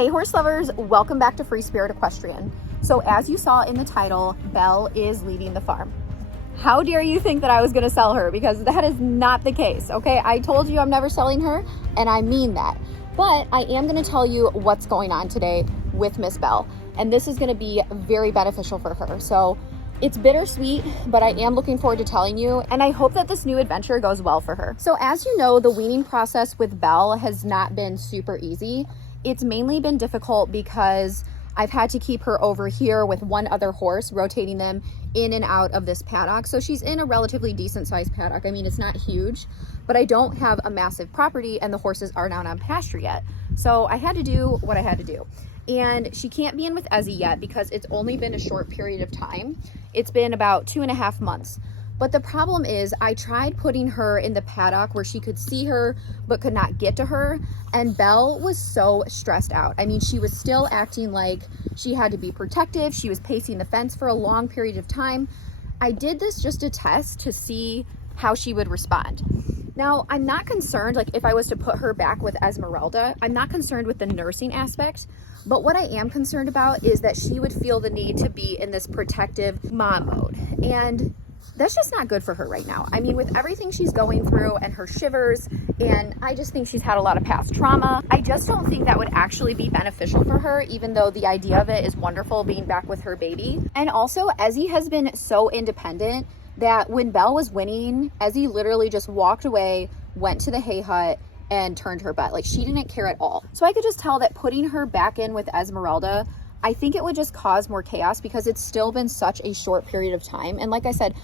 Hey horse lovers, welcome back to Free Spirit Equestrian. So as you saw in the title, Belle is leaving the farm. How dare you think that I was gonna sell her, because that is not the case, okay? I told you I'm never selling her, and I mean that. But I am gonna tell you what's going on today with Miss Belle, and this is gonna be very beneficial for her. So it's bittersweet, but I am looking forward to telling you, and I hope that this new adventure goes well for her. So as you know, the weaning process with Belle has not been super easy. It's mainly been difficult because I've had to keep her over here with one other horse, rotating them in and out of this paddock. So she's in a relatively decent sized paddock. I mean, it's not huge, but I don't have a massive property and the horses aren't out on pasture yet. So I had to do what I had to do. And she can't be in with Ezzy yet because it's only been a short period of time. It's been about 2.5 months. But the problem is I tried putting her in the paddock where she could see her but could not get to her, and Belle was so stressed out. I mean, she was still acting like she had to be protective. She was pacing the fence for a long period of time. I did this just to test to see how she would respond. Now, I'm not concerned, like if I was to put her back with Esmeralda, I'm not concerned with the nursing aspect, but what I am concerned about is that she would feel the need to be in this protective mom mode. And that's just not good for her right now. I mean, with everything she's going through and her shivers, and I just think she's had a lot of past trauma, I just don't think that would actually be beneficial for her, even though the idea of it is wonderful, being back with her baby. And also, Ezzy has been so independent that when Belle was winning, Ezzy literally just walked away, went to the hay hut, and turned her butt. Like, she didn't care at all. So I could just tell that putting her back in with Esmeralda, I think it would just cause more chaos because it's still been such a short period of time. And like I said,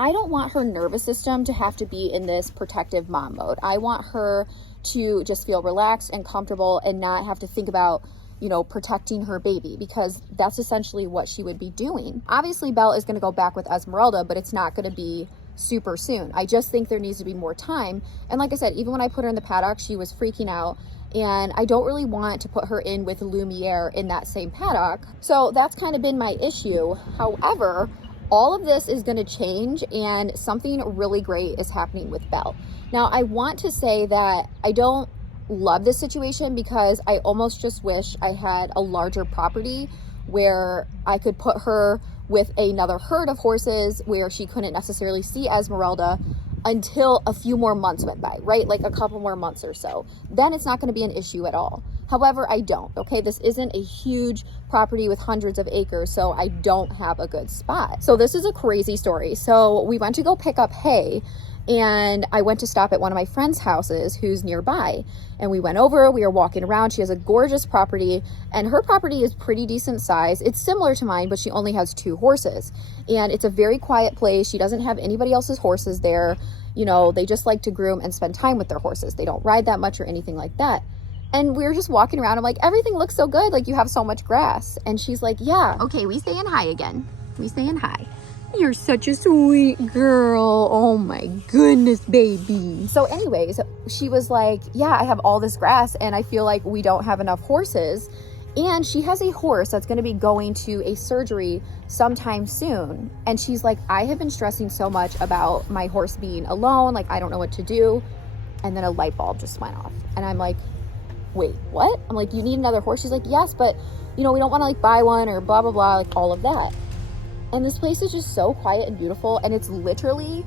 I don't want her nervous system to have to be in this protective mom mode. I want her to just feel relaxed and comfortable and not have to think about, you know, protecting her baby, because that's essentially what she would be doing. Obviously, Belle is going to go back with Esmeralda, but it's not going to be super soon. I just think there needs to be more time. And like I said, even when I put her in the paddock, she was freaking out. And I don't really want to put her in with Lumiere in that same paddock. So that's kind of been my issue. However, all of this is going to change and something really great is happening with Belle. Now, I want to say that I don't love this situation because I almost just wish I had a larger property where I could put her with another herd of horses where she couldn't necessarily see Esmeralda until a few more months went by, right? Like a couple more months or so. Then it's not going to be an issue at all. However, I don't, okay? This isn't a huge property with hundreds of acres, so I don't have a good spot. So this is a crazy story. So we went to go pick up hay, and I went to stop at one of my friend's houses who's nearby. And we went over, we were walking around. She has a gorgeous property, and her property is pretty decent size. It's similar to mine, but she only has 2 horses. And it's a very quiet place. She doesn't have anybody else's horses there. You know, they just like to groom and spend time with their horses. They don't ride that much or anything like that. And we were just walking around. I'm like, everything looks so good. Like, you have so much grass. And she's like, yeah. Okay, we staying high again. We staying high. You're such a sweet girl. Oh my goodness, baby. So anyways, she was like, yeah, I have all this grass and I feel like we don't have enough horses. And she has a horse that's going to be going to a surgery sometime soon. And she's like, I have been stressing so much about my horse being alone. Like, I don't know what to do. And then a light bulb just went off. And I'm like, wait, what? I'm like, you need another horse? She's like, yes, but you know, we don't want to like buy one or blah, blah, blah, like all of that. And this place is just so quiet and beautiful. And it's literally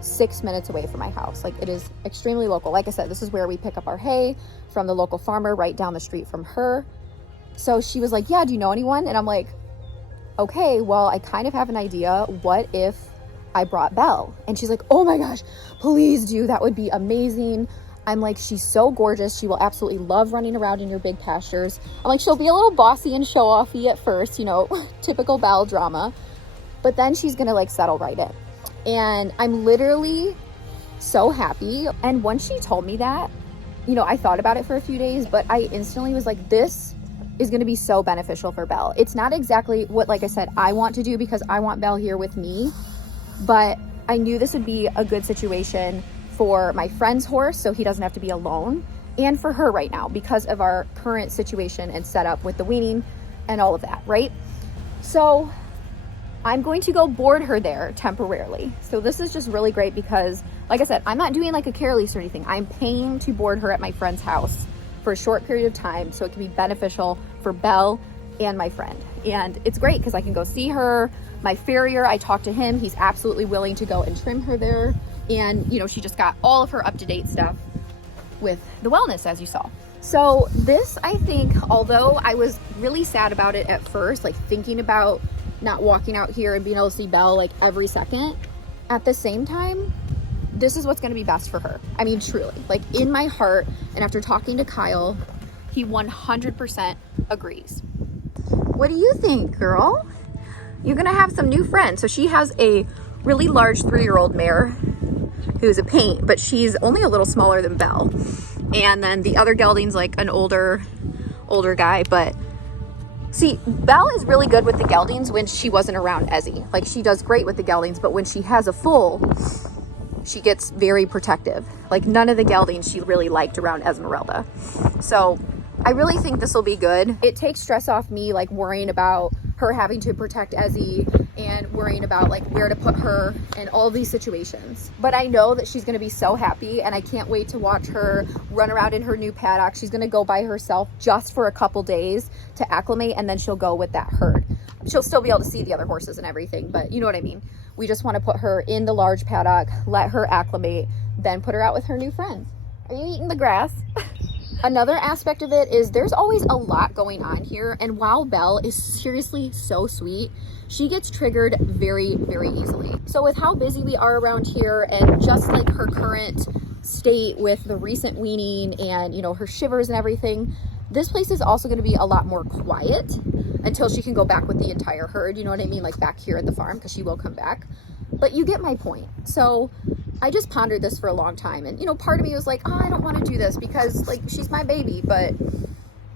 6 minutes away from my house. Like, it is extremely local. Like I said, this is where we pick up our hay from the local farmer right down the street from her. So she was like, yeah, do you know anyone? And I'm like, okay, well, I kind of have an idea. What if I brought Belle? And she's like, oh my gosh, please do. That would be amazing. I'm like, she's so gorgeous. She will absolutely love running around in your big pastures. I'm like, she'll be a little bossy and show-offy at first, you know, typical Belle drama. But then she's going to like settle right in. And I'm literally so happy. And once she told me that, you know, I thought about it for a few days, but I instantly was like, this is going to be so beneficial for Belle. It's not exactly what, like I said, I want to do because I want Belle here with me. But I knew this would be a good situation for my friend's horse, so he doesn't have to be alone, and for her right now because of our current situation and setup with the weaning and all of that, right? So I'm going to go board her there temporarily. So this is just really great because, like I said, I'm not doing like a care lease or anything. I'm paying to board her at my friend's house for a short period of time so it can be beneficial for Belle and my friend. And it's great because I can go see her. My farrier, I talked to him. He's absolutely willing to go and trim her there. And, you know, she just got all of her up-to-date stuff with the wellness, as you saw. So this, I think, although I was really sad about it at first, like thinking about not walking out here and being able to see Belle like every second, at the same time, this is what's going to be best for her. I mean, truly, like in my heart, and after talking to Kyle, he 100% agrees. What do you think, girl? You're going to have some new friends. So she has a really large 3-year-old mare who's a paint, but she's only a little smaller than Belle. And then the other gelding's like an older guy. But see, Belle is really good with the geldings when she wasn't around Ezzy. Like she does great with the geldings, but when she has a foal, she gets very protective. Like none of the geldings she really liked around Esmeralda. So I really think this will be good. It takes stress off me, like worrying about her having to protect Ezzy and worrying about like where to put her in all these situations. But I know that she's gonna be so happy, and I can't wait to watch her run around in her new paddock. She's gonna go by herself just for a couple days to acclimate, and then she'll go with that herd. She'll still be able to see the other horses and everything, but you know what I mean. We just want to put her in the large paddock, let her acclimate, then put her out with her new friends. Are you eating the grass? Another aspect of it is there's always a lot going on here, and while Belle is seriously so sweet, she gets triggered very, very easily. So with how busy we are around here, and just like her current state with the recent weaning and, you know, her shivers and everything, this place is also going to be a lot more quiet until she can go back with the entire herd, you know what I mean, like back here at the farm, because she will come back. But you get my point. So I just pondered this for a long time, and you know, part of me was like, oh, I don't want to do this because like she's my baby. But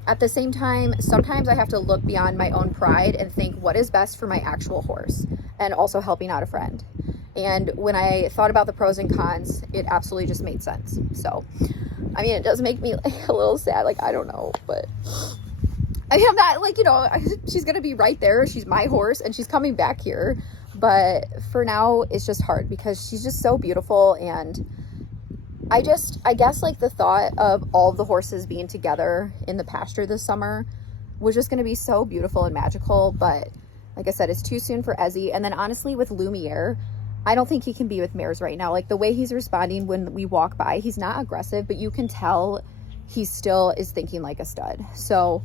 at the same time, sometimes I have to look beyond my own pride and think what is best for my actual horse, and also helping out a friend. And when I thought about the pros and cons, it absolutely just made sense. So I mean, it does make me like a little sad, like I don't know, but I mean, I'm not like, you know, she's gonna be right there, she's my horse and she's coming back here. But for now, it's just hard because she's just so beautiful. And I guess like the thought of all of the horses being together in the pasture this summer was just going to be so beautiful and magical. But like I said, it's too soon for Ezzy. And then honestly, with Lumiere, I don't think he can be with mares right now. Like the way he's responding when we walk by, he's not aggressive, but you can tell he still is thinking like a stud. So,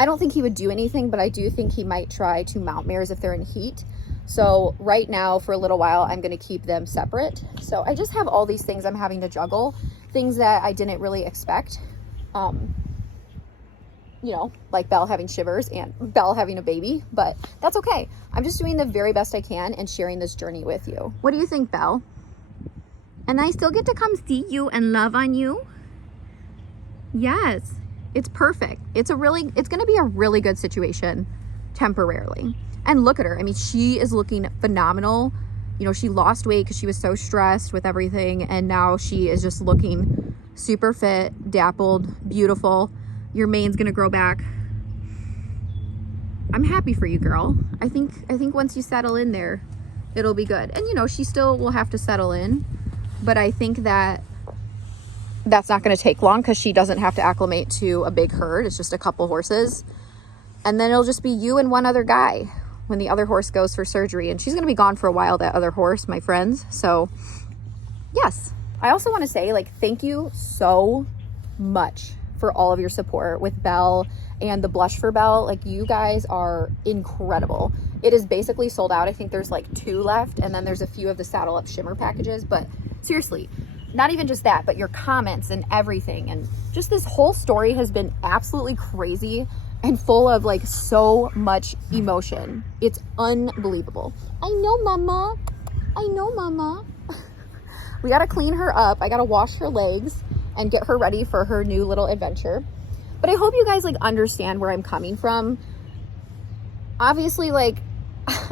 I don't think he would do anything, but I do think he might try to mount mares if they're in heat. So right now, for a little while, I'm going to keep them separate. So I just have all these things I'm having to juggle, things that I didn't really expect. You know, like Belle having shivers and Belle having a baby, but that's okay. I'm just doing the very best I can and sharing this journey with you. What do you think, Belle? And I still get to come see you and love on you? Yes. It's perfect. It's going to be a really good situation temporarily. And look at her. I mean, she is looking phenomenal. You know, she lost weight because she was so stressed with everything. And now she is just looking super fit, dappled, beautiful. Your mane's going to grow back. I'm happy for you, girl. I think once you settle in there, it'll be good. And, you know, she still will have to settle in. But I think that that's not going to take long because she doesn't have to acclimate to a big herd. It's just a couple horses. And then it'll just be you and one other guy when the other horse goes for surgery. And she's going to be gone for a while, that other horse, my friends. So, yes. I also want to say, like, thank you so much for all of your support with Belle and the blush for Belle. Like, you guys are incredible. It is basically sold out. I think there's like 2 left. And then there's a few of the Saddle Up Shimmer packages. But seriously, not even just that, but your comments and everything. And just this whole story has been absolutely crazy and full of like so much emotion. It's unbelievable. I know, mama. I know, mama. We got to clean her up. I got to wash her legs and get her ready for her new little adventure. But I hope you guys like understand where I'm coming from. Obviously, like,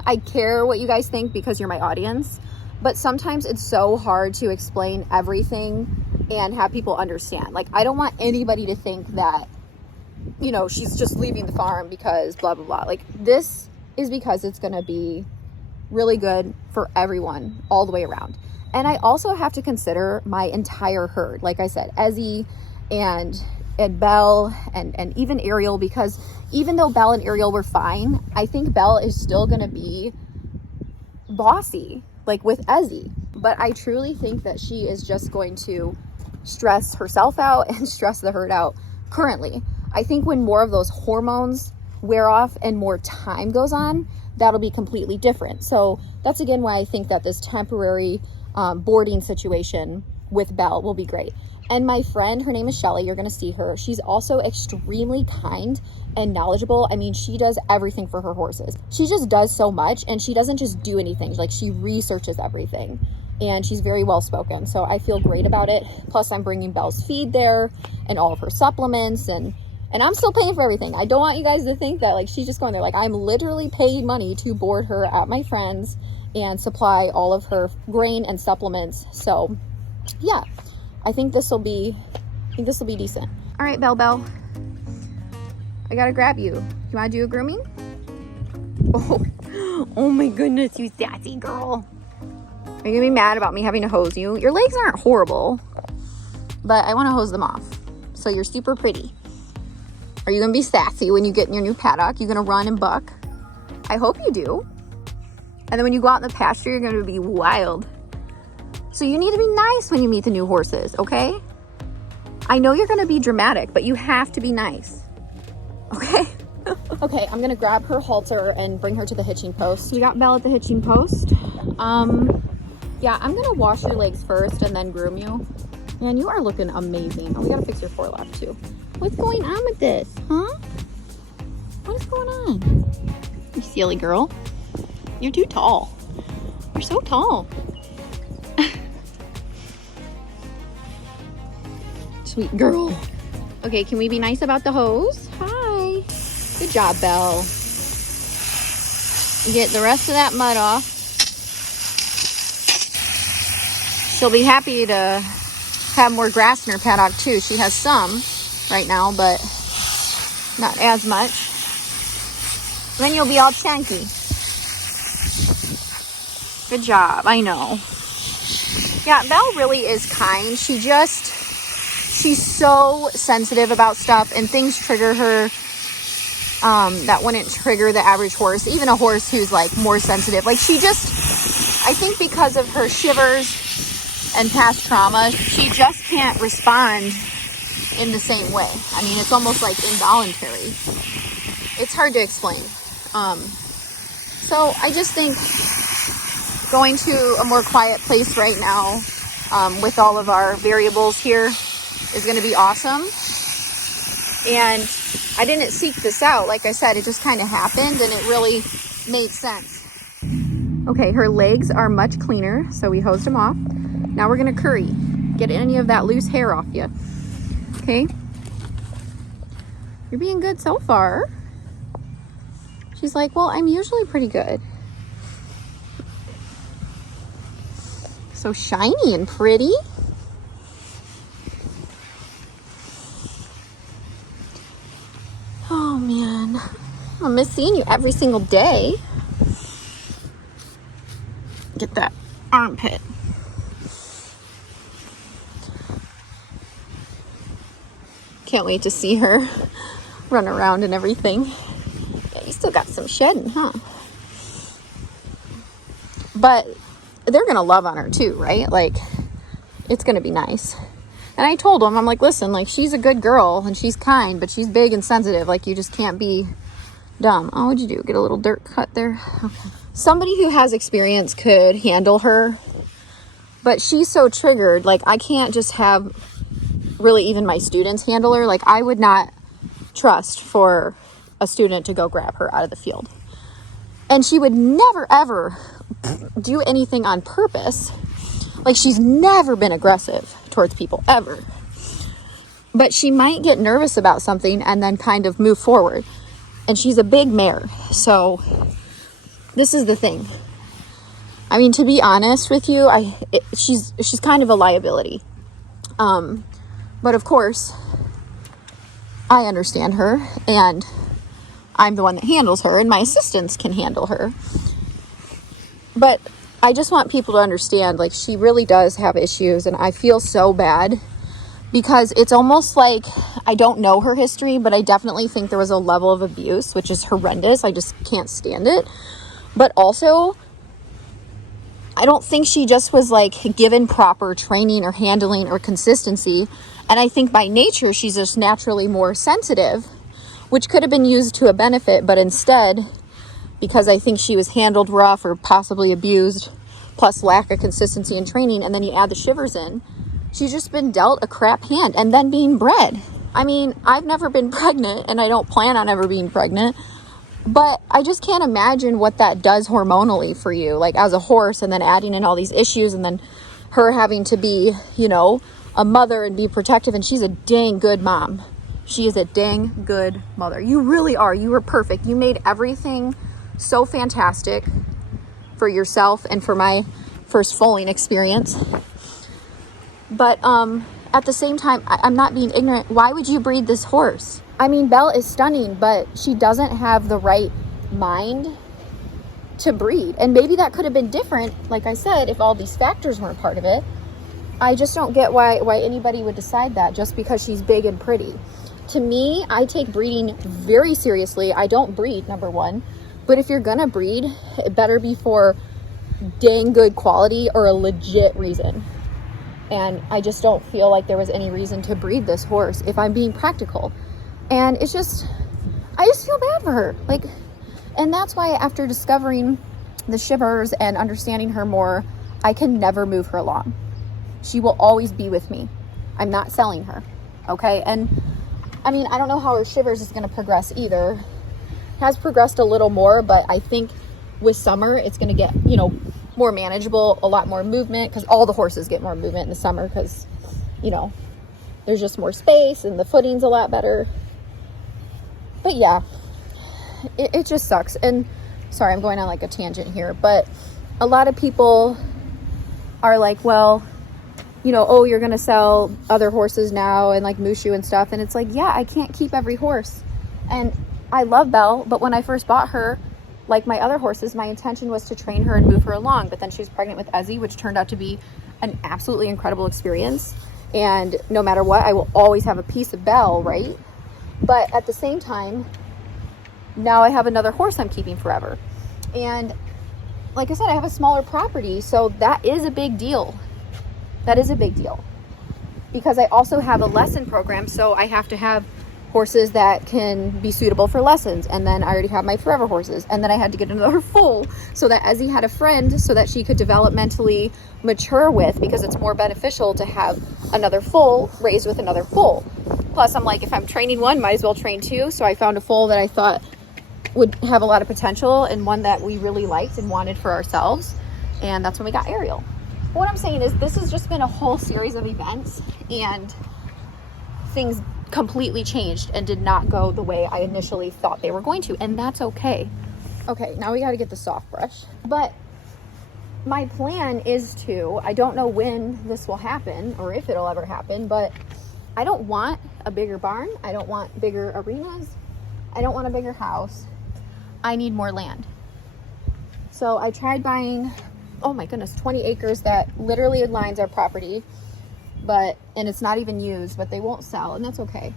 I care what you guys think because you're my audience. But sometimes it's so hard to explain everything and have people understand. Like, I don't want anybody to think that, you know, she's just leaving the farm because blah, blah, blah. Like, this is because it's going to be really good for everyone all the way around. And I also have to consider my entire herd. Like I said, Ezzy and, Belle and even Ariel, because even though Belle and Ariel were fine, I think Belle is still going to be bossy, like with Ezzy. But I truly think that she is just going to stress herself out and stress the herd out currently. I think when more of those hormones wear off and more time goes on, that'll be completely different. So that's again why I think that this temporary boarding situation with Belle will be great. And my friend, her name is Shelly, you're going to see her. She's also extremely kind and knowledgeable. I mean, she does everything for her horses. She just does so much, and she doesn't just do anything. Like, she researches everything, and she's very well spoken. So I feel great about it. Plus, I'm bringing Belle's feed there and all of her supplements, and I'm still paying for everything. I don't want you guys to think that like she's just going there. Like, I'm literally paying money to board her at my friend's and supply all of her grain and supplements. So yeah, I think this will be decent. All right, Belle, I gotta grab you. You wanna do a grooming? Oh my goodness, you sassy girl. Are you gonna be mad about me having to hose you? Your legs aren't horrible, but I wanna hose them off. So you're super pretty. Are you gonna be sassy when you get in your new paddock? You gonna run and buck? I hope you do. And then when you go out in the pasture, you're gonna be wild. So you need to be nice when you meet the new horses, okay? I know you're gonna be dramatic, but you have to be nice, okay? Okay, I'm gonna grab her halter and bring her to the hitching post. We got Belle at the hitching post. Yeah, I'm gonna wash your legs first and then groom you. Man, you are looking amazing. Oh, we gotta fix your forelock too. What's going on with this, huh? What is going on? You silly girl. You're too tall. You're so tall. Sweet girl. Okay, can we be nice about the hose? Hi. Good job, Belle. Get the rest of that mud off. She'll be happy to have more grass in her paddock too. She has some right now, but not as much. Then you'll be all chunky. Good job, I know. Yeah, Belle really is kind. She's so sensitive about stuff, and things trigger her that wouldn't trigger the average horse, even a horse who's like more sensitive. Like, I think because of her shivers and past trauma, she just can't respond in the same way. I mean, it's almost like involuntary. It's hard to explain. So I just think going to a more quiet place right now with all of our variables here is going to be awesome. And I didn't seek this out. Like I said, it just kind of happened, and it really made sense. Okay, her legs are much cleaner, so we hosed them off. Now we're going to curry. Get any of that loose hair off you. Okay? You're being good so far. She's like, well, I'm usually pretty good. So shiny and pretty. Oh man, I miss seeing you every single day. Get that armpit. Can't wait to see her run around and everything. Yeah, you still got some shedding, huh? But they're gonna love on her too, right? Like, it's gonna be nice. And I told him, I'm like, listen, like, she's a good girl and she's kind, but she's big and sensitive. Like, you just can't be dumb. Oh, what'd you do? Get a little dirt cut there? Okay. Somebody who has experience could handle her, but she's so triggered. Like, I can't just have really even my students handle her. Like, I would not trust for a student to go grab her out of the field. And she would never, ever do anything on purpose. Like, she's never been aggressive towards people, ever. But she might get nervous about something and then kind of move forward. And she's a big mare. So this is the thing. I mean, to be honest with you, she's kind of a liability. But of course, I understand her, and I'm the one that handles her, and my assistants can handle her. But I just want people to understand, like, she really does have issues, and I feel so bad because it's almost like, I don't know her history, but I definitely think there was a level of abuse, which is horrendous. I just can't stand it. But also, I don't think she just was like given proper training or handling or consistency. And I think by nature, she's just naturally more sensitive, which could have been used to a benefit. But instead, because I think she was handled rough or possibly abused, plus lack of consistency and training, and then you add the shivers in, she's just been dealt a crap hand. And then being bred. I mean, I've never been pregnant, and I don't plan on ever being pregnant. But I just can't imagine what that does hormonally for you, like as a horse, and then adding in all these issues, and then her having to be, you know, a mother and be protective. And she's a dang good mom. She is a dang good mother. You really are. You were perfect. You made everything so fantastic for yourself and for my first foaling experience. But at the same time, I'm not being ignorant. Why would you breed this horse? I mean, Belle is stunning, but she doesn't have the right mind to breed. And maybe that could have been different, like I said, if all these factors weren't part of it. I just don't get why anybody would decide that just because she's big and pretty. To me, I take breeding very seriously. I don't breed, number one. But if you're gonna breed, it better be for dang good quality or a legit reason. And I just don't feel like there was any reason to breed this horse, if I'm being practical. And it's just, I just feel bad for her. Like, and that's why after discovering the shivers and understanding her more, I can never move her along. She will always be with me. I'm not selling her. Okay. And I mean, I don't know how her shivers is going to progress either. Has progressed a little more, but I think with summer, it's going to get, you know, more manageable, a lot more movement, because all the horses get more movement in the summer because, you know, there's just more space and the footing's a lot better. But yeah, it just sucks. And sorry, I'm going on like a tangent here, but a lot of people are like, well, you know, oh, you're going to sell other horses now and like Mushu and stuff. And it's like, yeah, I can't keep every horse. And I love Belle, but when I first bought her, like my other horses, my intention was to train her and move her along. But then she was pregnant with Ezzy, which turned out to be an absolutely incredible experience. And no matter what, I will always have a piece of Belle, right? But at the same time, now I have another horse I'm keeping forever. And like I said, I have a smaller property, so that is a big deal. That is a big deal. Because I also have a lesson program, so I have to have horses that can be suitable for lessons. And then I already have my forever horses. And then I had to get another foal so that Ezzy had a friend so that she could developmentally mature with, because it's more beneficial to have another foal raised with another foal. Plus, I'm like, if I'm training one, might as well train two. So I found a foal that I thought would have a lot of potential and one that we really liked and wanted for ourselves. And that's when we got Ariel. What I'm saying is this has just been a whole series of events, and things completely changed and did not go the way I initially thought they were going to. And that's okay. Okay, now we got to get the soft brush. But my plan is to, I don't know when this will happen or if it'll ever happen, but I don't want a bigger barn. I don't want bigger arenas. I don't want a bigger house. I need more land. So I tried buying, oh my goodness, 20 acres that literally lines our property, and it's not even used, but they won't sell, and that's okay.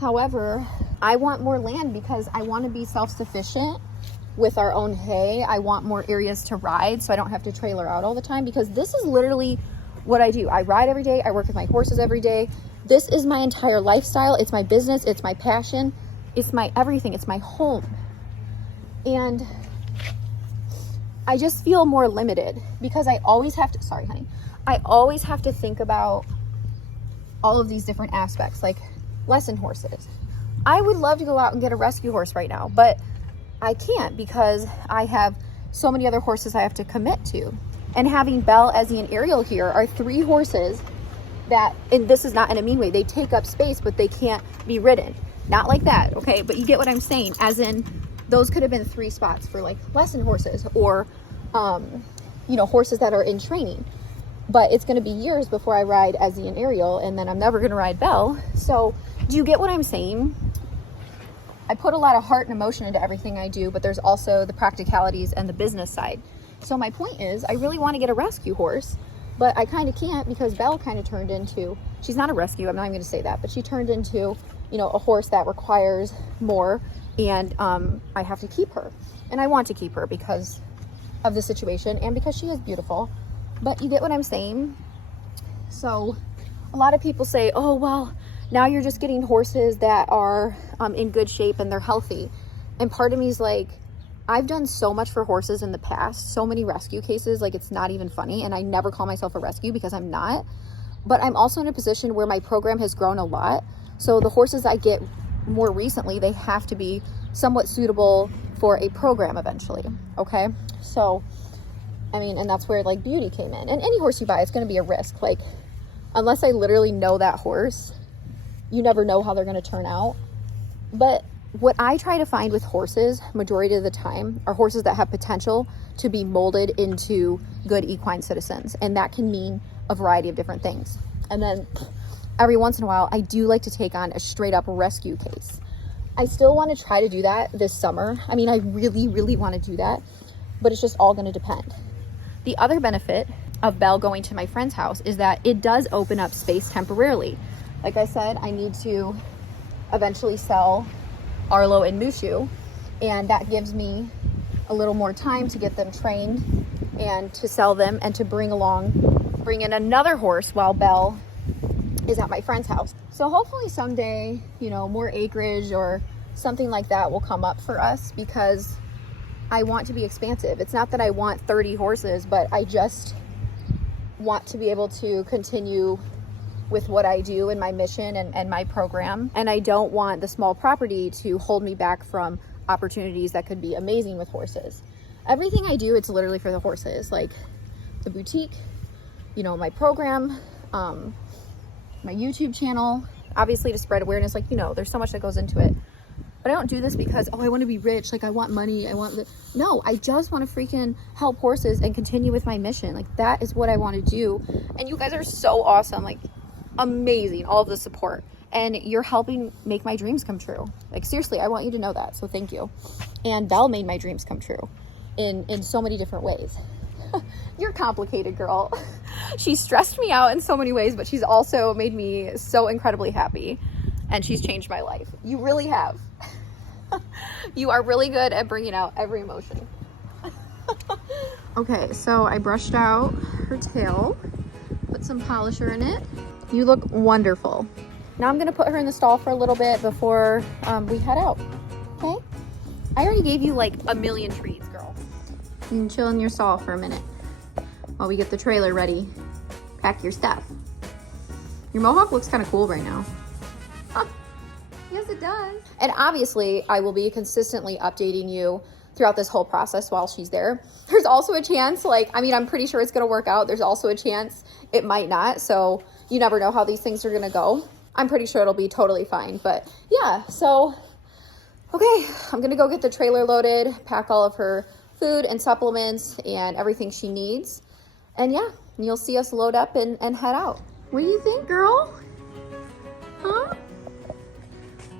However, I want more land because I want to be self-sufficient with our own hay. I want more areas to ride so I don't have to trailer out all the time, because this is literally what I do. I ride every day. I work with my horses every day. This is my entire lifestyle. It's my business. It's my passion. It's my everything. It's my home. And I just feel more limited because I always have to, sorry, honey. I always have to think about all of these different aspects, like lesson horses. I would love to go out and get a rescue horse right now, but I can't because I have so many other horses I have to commit to. And having Belle, Ezzy, and Ariel here are 3 horses that, and this is not in a mean way, they take up space, but they can't be ridden. Not like that, okay? But you get what I'm saying, as in those could have been 3 spots for like lesson horses or, you know, horses that are in training. But it's going to be years before I ride Ezzy and Ariel, and then I'm never going to ride Belle. So do you get what I'm saying? I put a lot of heart and emotion into everything I do, but there's also the practicalities and the business side. So my point is, I really want to get a rescue horse, but I kind of can't because Belle kind of turned into she's not a rescue, I'm not even gonna say that, but she turned into, you know, a horse that requires more, and I have to keep her. And I want to keep her because of the situation and because she is beautiful. But you get what I'm saying? So a lot of people say, oh, well, now you're just getting horses that are in good shape and they're healthy. And part of me is like, I've done so much for horses in the past, so many rescue cases, like it's not even funny. And I never call myself a rescue because I'm not. But I'm also in a position where my program has grown a lot. So the horses I get more recently, they have to be somewhat suitable for a program eventually. Okay. So, I mean, and that's where like Beauty came in. And any horse you buy, it's going to be a risk. Like, unless I literally know that horse, you never know how they're going to turn out. But what I try to find with horses, majority of the time, are horses that have potential to be molded into good equine citizens. And that can mean a variety of different things. And then every once in a while, I do like to take on a straight up rescue case. I still want to try to do that this summer. I mean, I really, really want to do that, but it's just all going to depend. The other benefit of Belle going to my friend's house is that it does open up space temporarily. Like I said, I need to eventually sell Arlo and Mushu, and that gives me a little more time to get them trained and to sell them and to bring in another horse while Belle is at my friend's house. So hopefully someday, you know, more acreage or something like that will come up for us, because I want to be expansive. It's not that I want 30 horses, but I just want to be able to continue with what I do and my mission and my program. And I don't want the small property to hold me back from opportunities that could be amazing with horses. Everything I do, it's literally for the horses, like the boutique, you know, my program, my YouTube channel, obviously to spread awareness. Like, you know, there's so much that goes into it. But I don't do this because, oh, I want to be rich. Like, I want money. No, I just want to freaking help horses and continue with my mission. Like, that is what I want to do. And you guys are so awesome. Like, amazing. All of the support. And you're helping make my dreams come true. Like, seriously, I want you to know that. So thank you. And Belle made my dreams come true in so many different ways. You're complicated, girl. She stressed me out in so many ways, but she's also made me so incredibly happy. And she's changed my life. You really have. You are really good at bringing out every emotion. Okay, so I brushed out her tail, put some polisher in it. You look wonderful. Now I'm gonna put her in the stall for a little bit before we head out, okay? I already gave you like a million treats, girl. You can chill in your stall for a minute while we get the trailer ready. Pack your stuff. Your mohawk looks kind of cool right now. Huh. Yes, it does. And obviously, I will be consistently updating you throughout this whole process while she's there. There's also a chance, like, I mean, I'm pretty sure it's gonna work out. There's also a chance it might not. So you never know how these things are gonna go. I'm pretty sure it'll be totally fine. But yeah, so, okay, I'm gonna go get the trailer loaded, pack all of her food and supplements and everything she needs. And yeah, you'll see us load up and head out. What do you think, girl? Huh?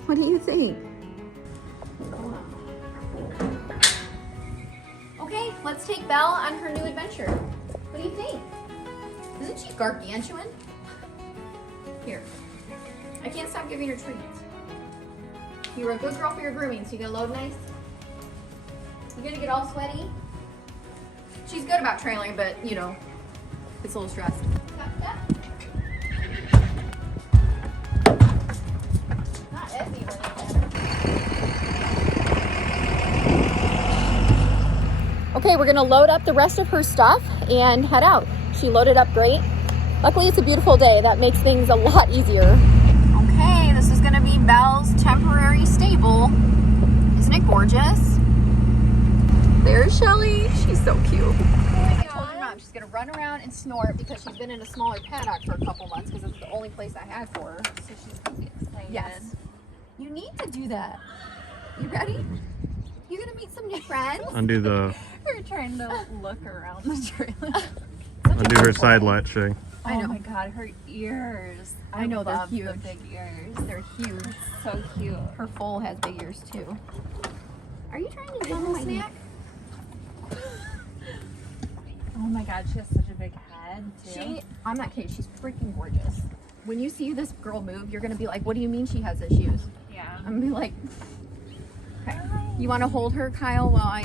What do you think? Okay, let's take Belle on her new adventure. What do you think? Isn't she gargantuan? Here. I can't stop giving her treats. You were a good girl for your grooming, so you gonna load nice? You gonna get all sweaty? She's good about trailing, but you know, it's a little stressed. Not Ezzy, okay, we're gonna load up the rest of her stuff and head out. She loaded up great. Luckily, it's a beautiful day. That makes things a lot easier. Okay, this is gonna be Belle's temporary stable. Isn't it gorgeous? There's Shelly. She's so cute. I told your mom she's gonna run around and snort because she's been in a smaller paddock for a couple months because it's the only place I had for her. So she's gonna be excited. Yes. You need to do that. You ready? You gonna meet some new friends? Undo the. We're trying to look around the trailer. Undo her side latching. I know. Oh my god, her ears. I know, they're love huge. The big ears. They're huge. So cute. Her foal has big ears too. Are you trying to Oh nibble my snack? Oh my god, she has such a big head too. I'm not kidding, she's freaking gorgeous. when you see this girl move, you're gonna be like, what do you mean she has issues? Yeah. I'm gonna be like, okay. You wanna hold her, Kyle, while I...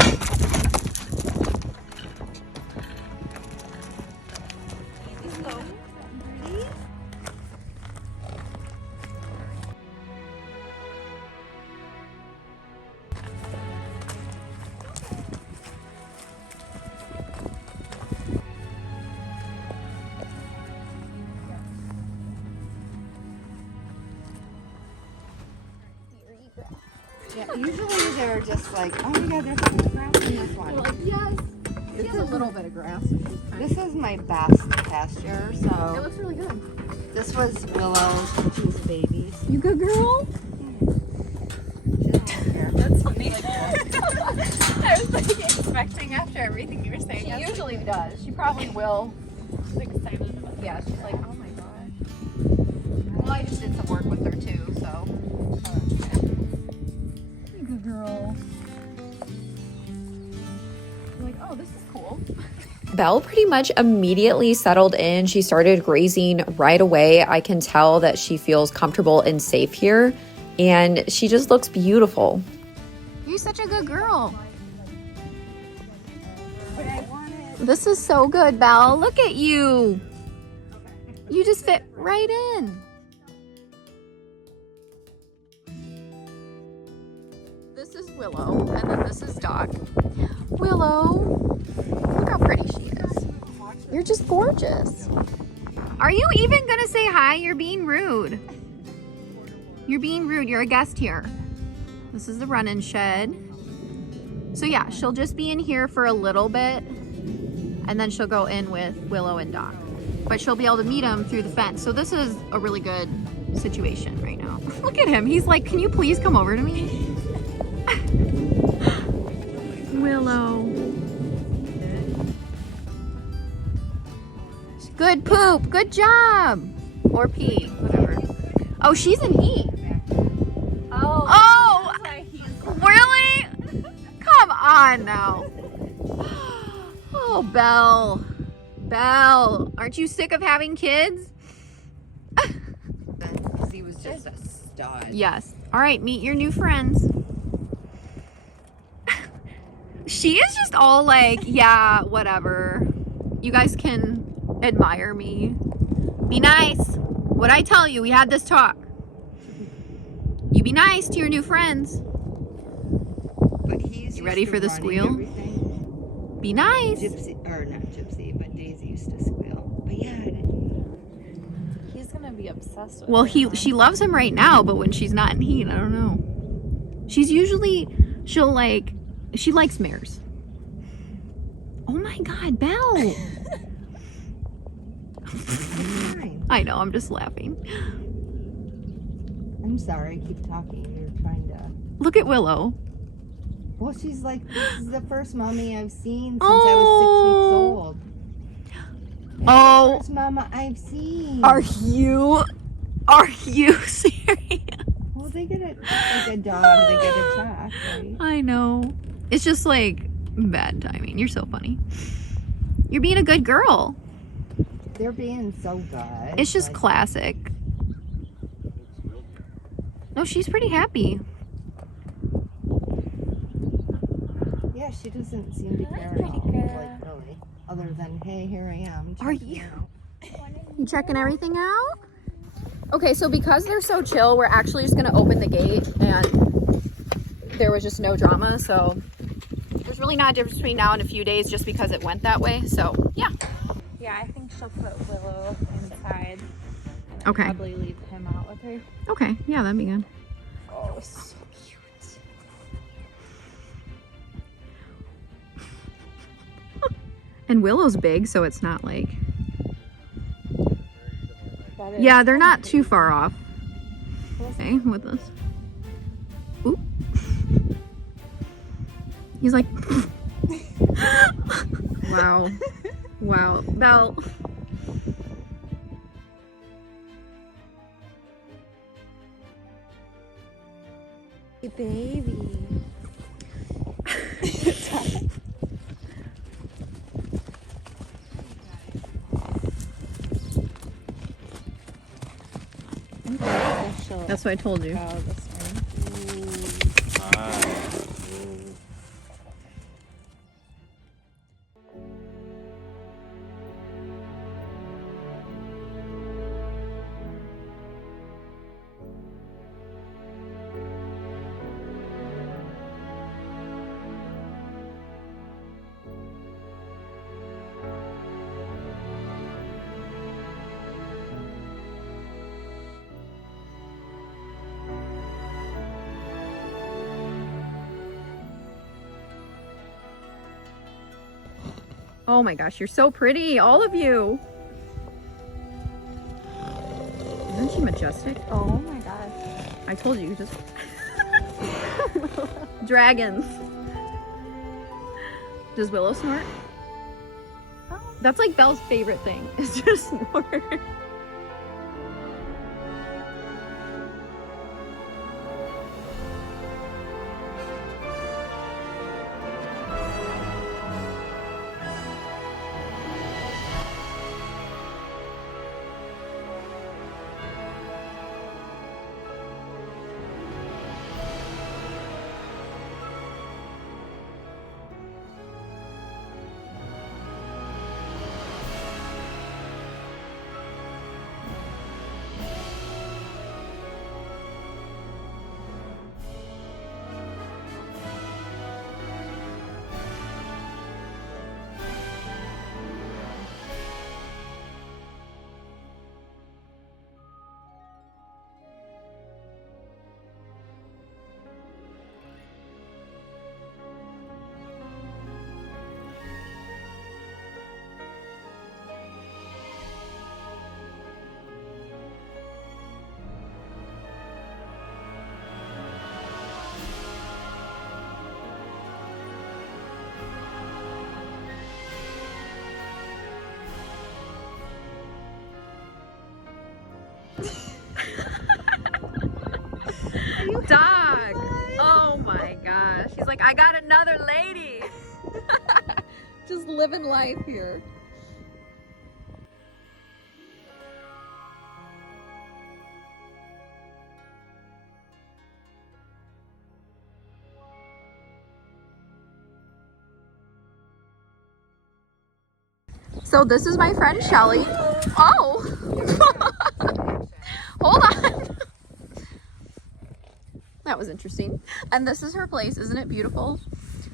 Yeah, usually they're just like, oh my god, there's so much grass in this one. Like, yes. She has a little bit of grass. So she's fine. This is my best pasture, It so looks really good. this was Willow's. She's babies. You good girl? She doesn't care. That's funny. I was like expecting after everything you were saying. She usually does. She probably will. She's excited about it. Yeah, she's like, oh my god. Well, I just did some work with her too, so. You good girl. You're like, oh, this is cool. Belle pretty much immediately settled in. She started grazing right away. I can tell that she feels comfortable and safe here, and she just looks beautiful. You're such a good girl. But I wanted. This is so good, Belle. Look at you. You just fit right in. This is Willow, and then this is Doc. Willow, look how pretty she is. You're just gorgeous. Are you even gonna say hi? You're being rude. You're being rude. You're a guest here. This is the run-in shed. So yeah, she'll just be in here for a little bit, and then she'll go in with Willow and Doc. But she'll be able to meet him through the fence. So this is a really good situation right now. Look at him. He's like, can you please come over to me? Willow. Good poop. Good job. Or pee. Whatever. Oh, she's in heat. Oh. Oh! That's why he's Really? Come on now. Oh, Belle. Belle, aren't you sick of having kids? Because he was just a stud. Yes. All right, meet your new friends. She is just all like, yeah, whatever. You guys can admire me. Be nice. What'd I tell you? We had this talk. You be nice to your new friends. But he's You ready used for to the running squeal? everything. Be nice. Gypsy, or not Gypsy, but Daisy used to squeal. But yeah, He's gonna be obsessed with Well, her. she loves him right now, but when she's not in heat, I don't know. She likes mares. Oh my God, Belle. fine. I know, I'm just laughing. I'm sorry, I keep talking. You're trying to. Look at Willow. Well, she's like, this is the first mommy I've seen since I was 6 weeks old. Oh, First mama I've seen. are you serious? Well, they get it like a dog. They get a shot, right? I know. It's just like bad timing. You're so funny. You're being a good girl. They're being so good. It's just like, classic. No, she's pretty happy. Yeah, she doesn't seem to care at pretty all. good. Like, really. Other than, hey, here I am. Are checking you- out. You checking everything out? Okay, so because they're so chill, we're actually just gonna open the gate, and there was just no drama, so there's really not a difference between now and a few days just because it went that way, so yeah. Yeah, I think she'll put Willow inside. And Okay. Probably leave him out with her. Okay, yeah, that'd be good. Oh, so cute. And Willow's big, so it's not like... That is Yeah, they're not pretty too far off. Okay, with this. Oop. He's like... Wow. Wow. Belle. Baby. That's what I told you. Oh, this one. Oh my gosh, you're so pretty, all of you. Isn't she majestic? Oh my god. I told you, just dragons. Does Willow snort? Oh. That's like Belle's favorite thing, is just snort. Dog. Oh my gosh. He's like, I got another lady. Just living life here. So this is my friend Shelly. Oh. Hold on. That was interesting. And this is her place. Isn't it beautiful?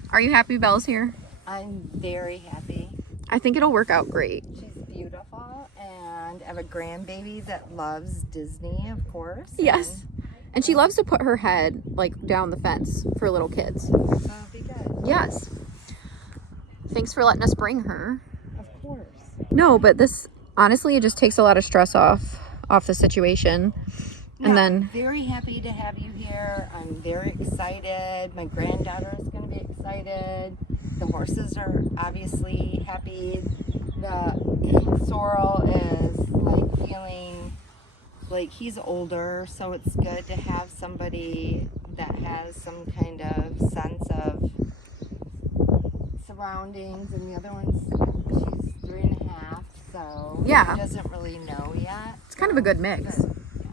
Are you happy Belle's here? I'm very happy. I think it'll work out great. She's beautiful, and I have a grandbaby that loves Disney, of course. Yes. And she loves to put her head like down the fence for little kids. So it'll be good. Yes. Thanks for letting us bring her. Of course. No, but this, honestly, it just takes a lot of stress off the situation. And then I'm very happy to have you here. I'm very excited. My granddaughter is going to be excited. The horses are obviously happy. The sorrel is like feeling like he's older, so it's good to have somebody that has some kind of sense of surroundings. And the other one's, she's 3.5, so Yeah. she doesn't really know yet. it's kind of a good mix.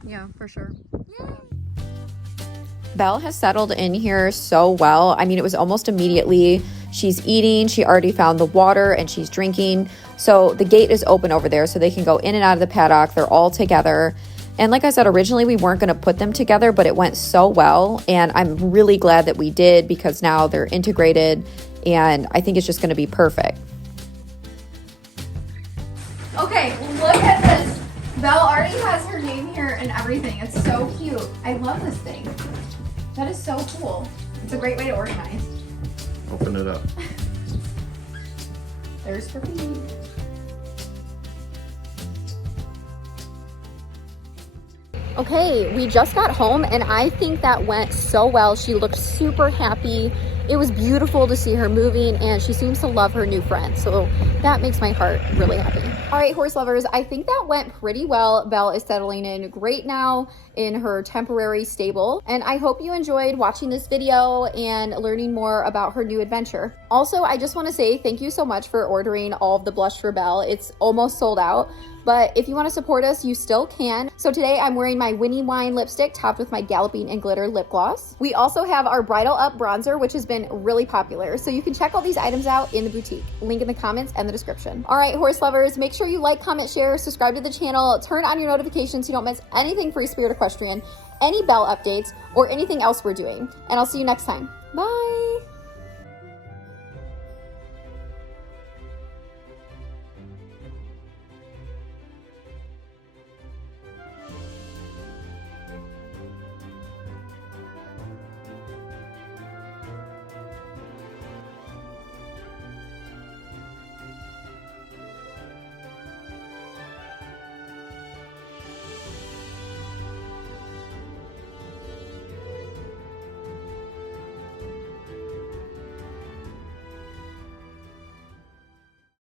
Yeah, for sure. Belle has settled in here so well. I mean, it was almost immediately. She's eating, she already found the water, and she's drinking. So the gate is open over there so they can go in and out of the paddock. They're all together. And like I said, originally we weren't going to put them together, but it went so well. And I'm really glad that we did, because now they're integrated, and I think it's just going to be perfect. Okay, look at this. Belle already has her name here and everything. It's so cute. I love this thing. That is so cool. It's a great way to organize. Open it up. There's her feet. Okay, we just got home and I think that went so well. She looked super happy. it was beautiful to see her moving, and she seems to love her new friend. So that makes my heart really happy. All right, horse lovers, I think that went pretty well. Belle is settling in great now in her temporary stable, and I hope you enjoyed watching this video and learning more about her new adventure. Also, I just want to say thank you so much for ordering all of the blush for Belle. It's almost sold out, but if you want to support us, you still can. So today I'm wearing my Winnie Wine lipstick topped with my Galloping and Glitter lip gloss. We also have our Bridal Up bronzer, which has been really popular. So you can check all these items out in the boutique. Link in the comments and the description. All right, horse lovers, make sure you like, comment, share, subscribe to the channel, turn on your notifications so you don't miss anything Free Spirit Equestrian, any Belle updates, or anything else we're doing. And I'll see you next time. Bye.